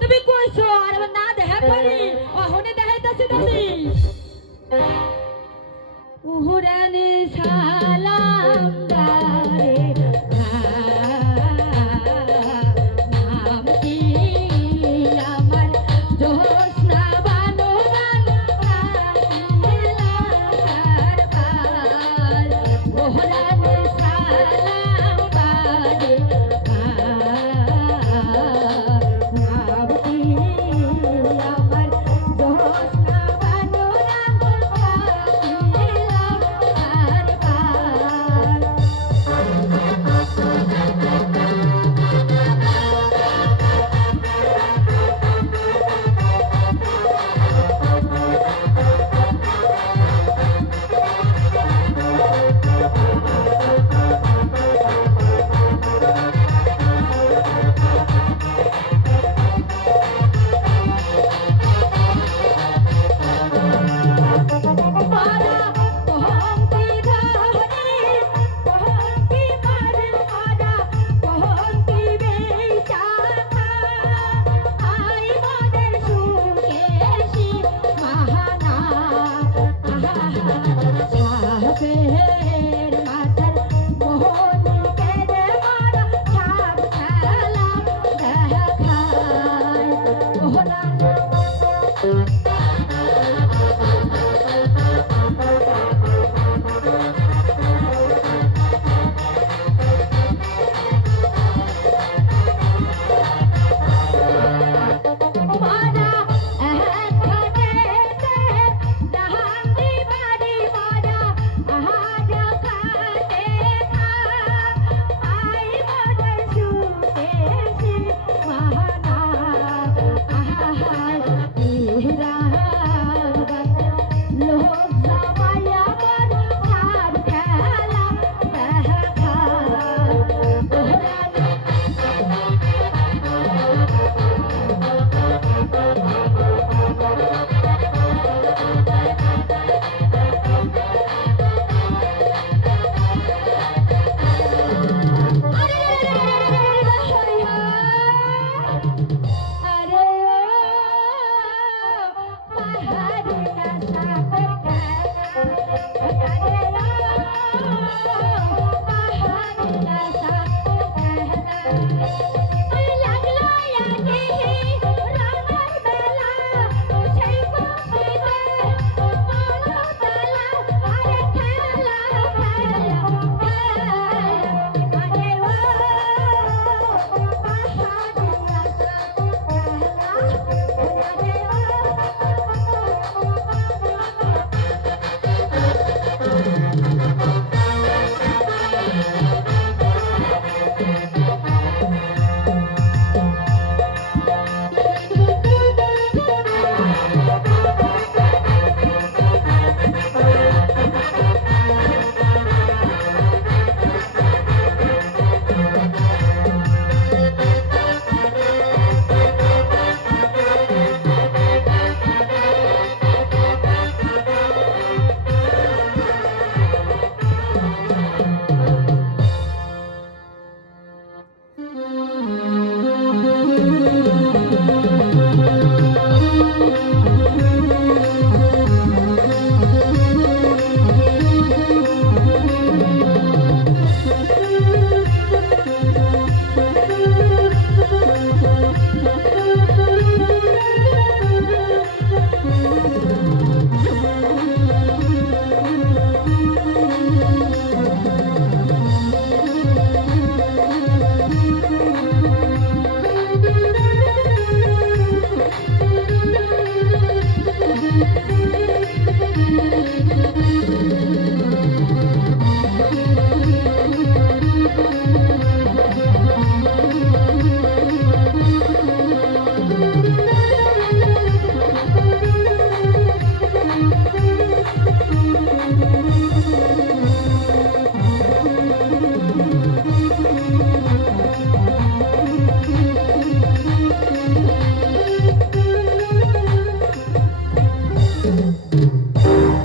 তুমি কইছো আর না দেখা পারি ওহনে দেখাইতাছি তুমি উহুরানি সালাম গায়ে নাম কি আমার জোসনা বানো গান উহুরানি সালাম গায়ে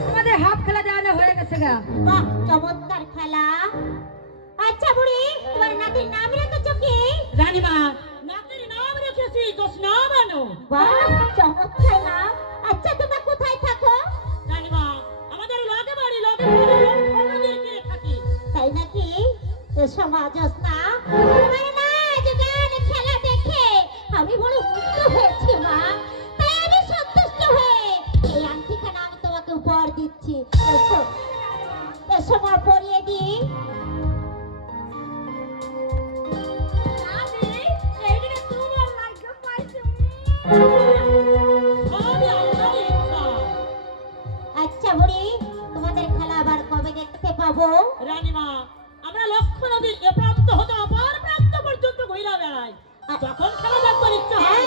আমাদের হাফ খেলা দেওয়ানো হয়ে গেছে গা। বাহ, চমৎকার খেলা। আচ্ছা বুড়ি, তোমার নাতির নাম রেখেছো কি? রানীমা, নাতির নাম রেখেছি জোসনা বানু। বাহ, চমৎকার নাম। আচ্ছা তোমরা কোথায় থাকো? রানীমা, আমাদের লগে বাড়ি লগে বাড়ি লক্ষ্মণদের কে থাকি। তাই নাকি? সমাজ না তোমার নাচ গান খেলা দেখে আমি বড় মুগ্ধ হয়েছি মা। তাই আমি সন্তুষ্ট হয়ে এই আংটিখানা আমি তোমাকে উপহার দিচ্ছি। এসো এসো মা, পরিয়ে দিই। সবই আল্লাহর ইচ্ছা। আচ্ছা বুড়ি, তোমাদের খেলা আবার কবে দেখতে পাবো? রানীমা, আমরা লক্ষ্য নদীর এ প্রান্ত হতে অপর প্রান্ত পর্যন্ত ঘুরে বেড়াই। যখন খেলা দেখবার ইচ্ছা হয়